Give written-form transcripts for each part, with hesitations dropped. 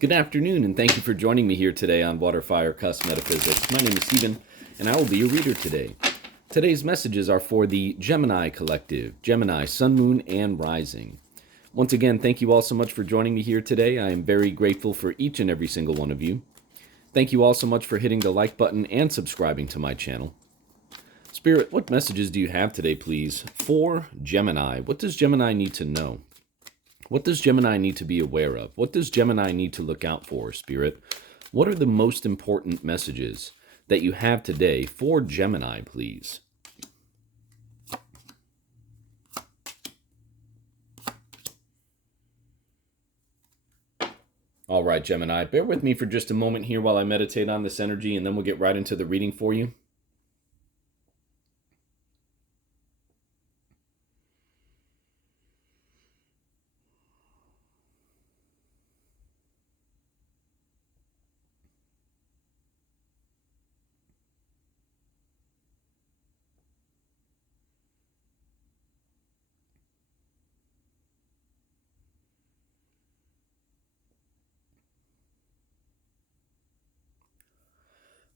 Good afternoon, and thank you for joining me here today on WaterFireCusp Metaphysics. My name is Stephen, and I will be your reader today. Today's messages are for the Gemini Collective, Gemini, Sun, Moon, and Rising. Once again, thank you all so much for joining me here today. I am very grateful for each and every single one of you. Thank you all so much for hitting the like button and subscribing to my channel. Spirit, what messages do you have today, please, for Gemini? What does Gemini need to know? What does Gemini need to be aware of? What does Gemini need to look out for, Spirit? What are the most important messages that you have today for Gemini, please? All right, Gemini, bear with me for just a moment here while I meditate on this energy, and then we'll get right into the reading for you.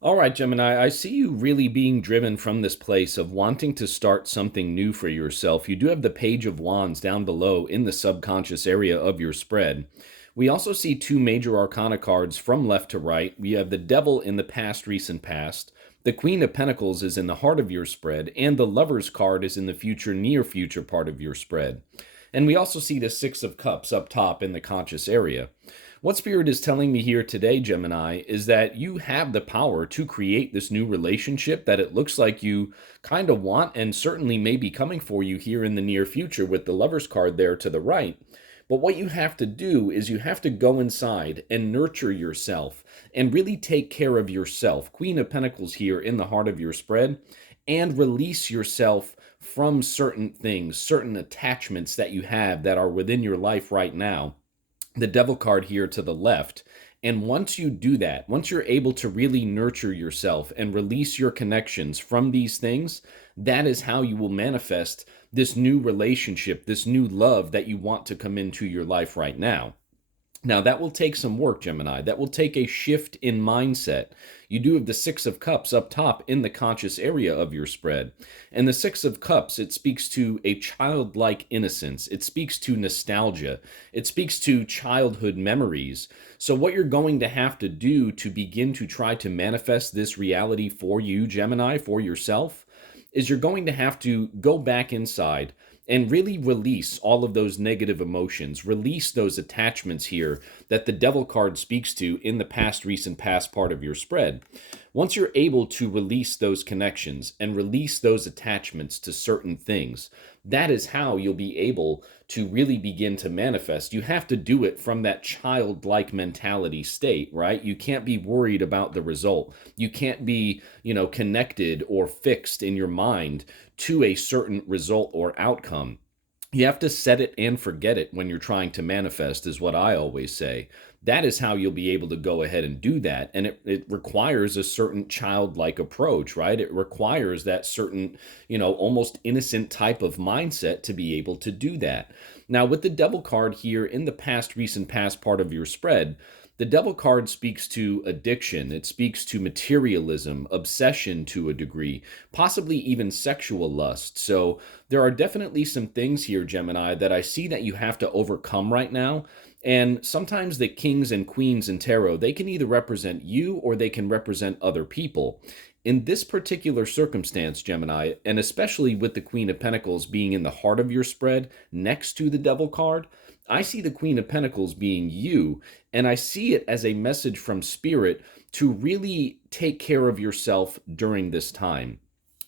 All right, Gemini, I see you really being driven from this place of wanting to start something new for yourself. You do have the Page of Wands down below in the subconscious area of your spread. We also see two major arcana cards from left to right. We have the Devil in the past, recent past. The Queen of Pentacles is in the heart of your spread, and the Lover's card is in the future, near future part of your spread. And we also see the Six of Cups up top in the conscious area. What Spirit is telling me here today, Gemini, is that you have the power to create this new relationship that it looks like you kind of want and certainly may be coming for you here in the near future with the Lover's card there to the right. But what you have to do is you have to go inside and nurture yourself and really take care of yourself. Queen of Pentacles here in the heart of your spread, and release yourself from certain things, certain attachments that you have that are within your life right now. The Devil card here to the left. And once you do that, once you're able to really nurture yourself and release your connections from these things, that is how you will manifest this new relationship, this new love that you want to come into your life right now. Now, that will take some work, Gemini. That will take a shift in mindset. You do have the Six of Cups up top in the conscious area of your spread. And the Six of Cups, it speaks to a childlike innocence. It speaks to nostalgia. It speaks to childhood memories. So what you're going to have to do to begin to try to manifest this reality for you, Gemini, for yourself, is you're going to have to go back inside and really release all of those negative emotions, release those attachments here that the Devil card speaks to in the past, recent past part of your spread. Once you're able to release those connections and release those attachments to certain things, that is how you'll be able to really begin to manifest. You have to do it from that childlike mentality state, right? You can't be worried about the result. You can't be, connected or fixed in your mind to a certain result or outcome. You have to set it and forget it when you're trying to manifest, is what I always say. That is how you'll be able to go ahead and do that. And it requires a certain childlike approach, right? It requires that certain, almost innocent type of mindset to be able to do that. Now, with the Devil card here in the past, recent past part of your spread, the Devil card speaks to addiction. It speaks to materialism, obsession to a degree, possibly even sexual lust. So there are definitely some things here, Gemini, that I see that you have to overcome right now. And sometimes the kings and queens in tarot, they can either represent you or they can represent other people. In this particular circumstance, Gemini, and especially with the Queen of Pentacles being in the heart of your spread next to the Devil card, I see the Queen of Pentacles being you, and I see it as a message from Spirit to really take care of yourself during this time.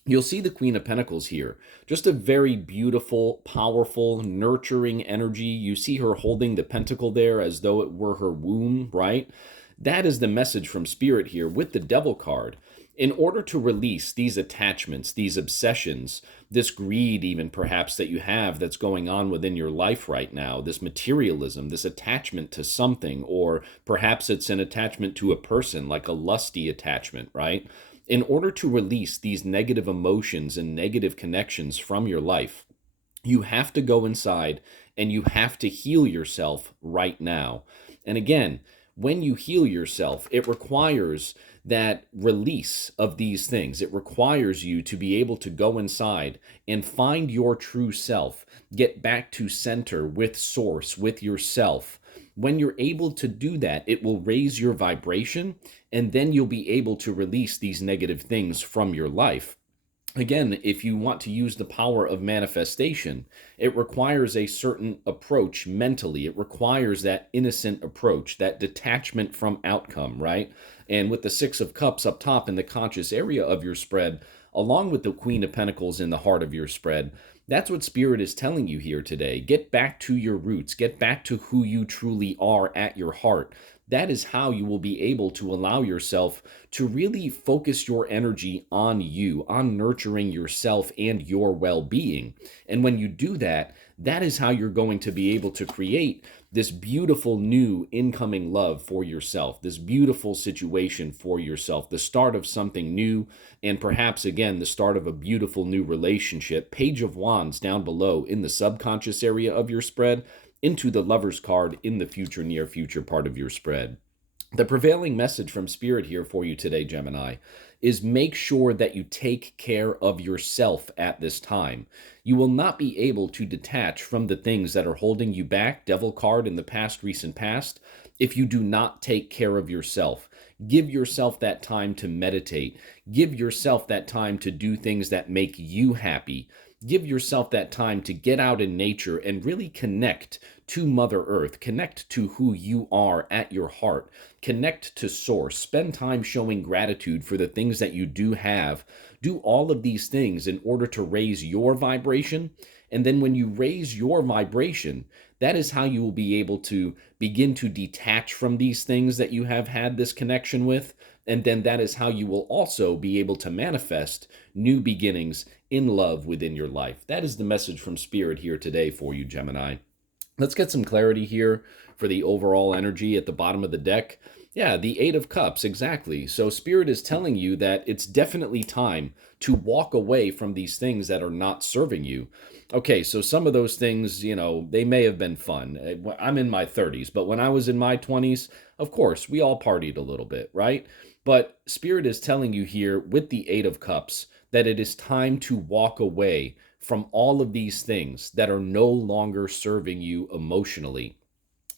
You'll see the Queen of Pentacles here. Just a very beautiful, powerful, nurturing energy. You see her holding the pentacle there as though it were her womb, right? That is the message from Spirit here with the Devil card. In order to release these attachments, these obsessions, this greed even perhaps that you have that's going on within your life right now, this materialism, this attachment to something, or perhaps it's an attachment to a person, like a lusty attachment, right? In order to release these negative emotions and negative connections from your life, you have to go inside and you have to heal yourself right now. And again, when you heal yourself, it requires that release of these things. It requires you to be able to go inside and find your true self, get back to center with source, with yourself. When you're able to do that, it will raise your vibration, and then you'll be able to release these negative things from your life. Again, if you want to use the power of manifestation, it requires a certain approach mentally. It requires that innocent approach, that detachment from outcome, right? And with the Six of Cups up top in the conscious area of your spread, along with the Queen of Pentacles in the heart of your spread, that's what Spirit is telling you here today. Get back to your roots. Get back to who you truly are at your heart. That is how you will be able to allow yourself to really focus your energy on you, on nurturing yourself and your well-being. And when you do that, that is how you're going to be able to create this beautiful new incoming love for yourself, this beautiful situation for yourself, the start of something new, and perhaps, again, the start of a beautiful new relationship. Page of Wands down below in the subconscious area of your spread, into the Lover's card in the future, near future part of your spread. The prevailing message from Spirit here for you today, Gemini, is make sure that you take care of yourself at this time. You will not be able to detach from the things that are holding you back, Devil card in the past, recent past, if you do not take care of yourself. Give yourself that time to meditate. Give yourself that time to do things that make you happy. Give yourself that time to get out in nature and really connect to Mother Earth, connect to who you are at your heart, connect to Source, spend time showing gratitude for the things that you do have. Do all of these things in order to raise your vibration. And then when you raise your vibration, that is how you will be able to begin to detach from these things that you have had this connection with. And then that is how you will also be able to manifest new beginnings in love within your life. That is the message from Spirit here today for you, Gemini. Let's get some clarity here for the overall energy at the bottom of the deck. Yeah, the Eight of Cups, exactly. So Spirit is telling you that it's definitely time to walk away from these things that are not serving you. Okay, so some of those things, they may have been fun. I'm in my 30s, but when I was in my 20s, of course, we all partied a little bit, right? But Spirit is telling you here with the Eight of Cups that it is time to walk away from all of these things that are no longer serving you emotionally.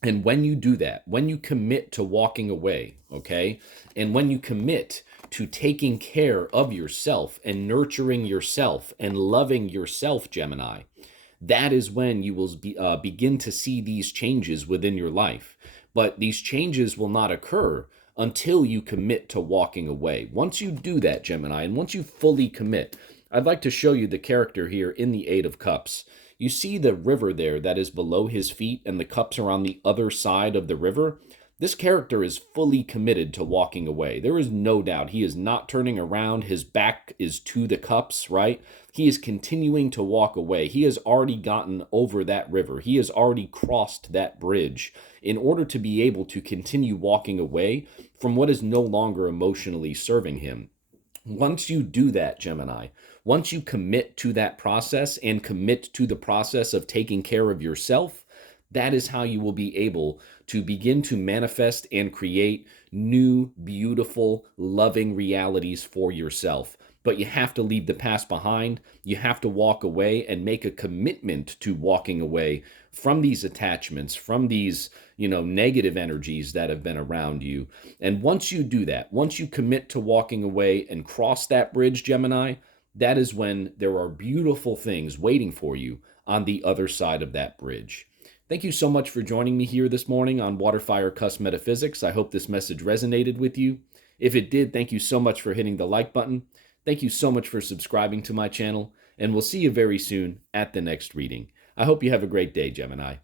And when you do that, when you commit to walking away, okay, and when you commit to taking care of yourself and nurturing yourself and loving yourself, Gemini, that is when you will begin to see these changes within your life. But these changes will not occur until you commit to walking away. Once you do that, Gemini, and once you fully commit, I'd like to show you the character here in the Eight of Cups. You see the river there that is below his feet, and the cups are on the other side of the river. This character is fully committed to walking away. There is no doubt. He is not turning around. His back is to the cups, right? He is continuing to walk away. He has already gotten over that river. He has already crossed that bridge in order to be able to continue walking away from what is no longer emotionally serving him. Once you do that, Gemini, once you commit to that process and commit to the process of taking care of yourself, that is how you will be able to begin to manifest and create new, beautiful, loving realities for yourself. But you have to leave the past behind. You have to walk away and make a commitment to walking away from these attachments, from these, negative energies that have been around you. And once you do that, once you commit to walking away and cross that bridge, Gemini, that is when there are beautiful things waiting for you on the other side of that bridge. Thank you so much for joining me here this morning on WaterFireCusp Metaphysics. I hope this message resonated with you. If it did, thank you so much for hitting the like button. Thank you so much for subscribing to my channel, and we'll see you very soon at the next reading. I hope you have a great day, Gemini.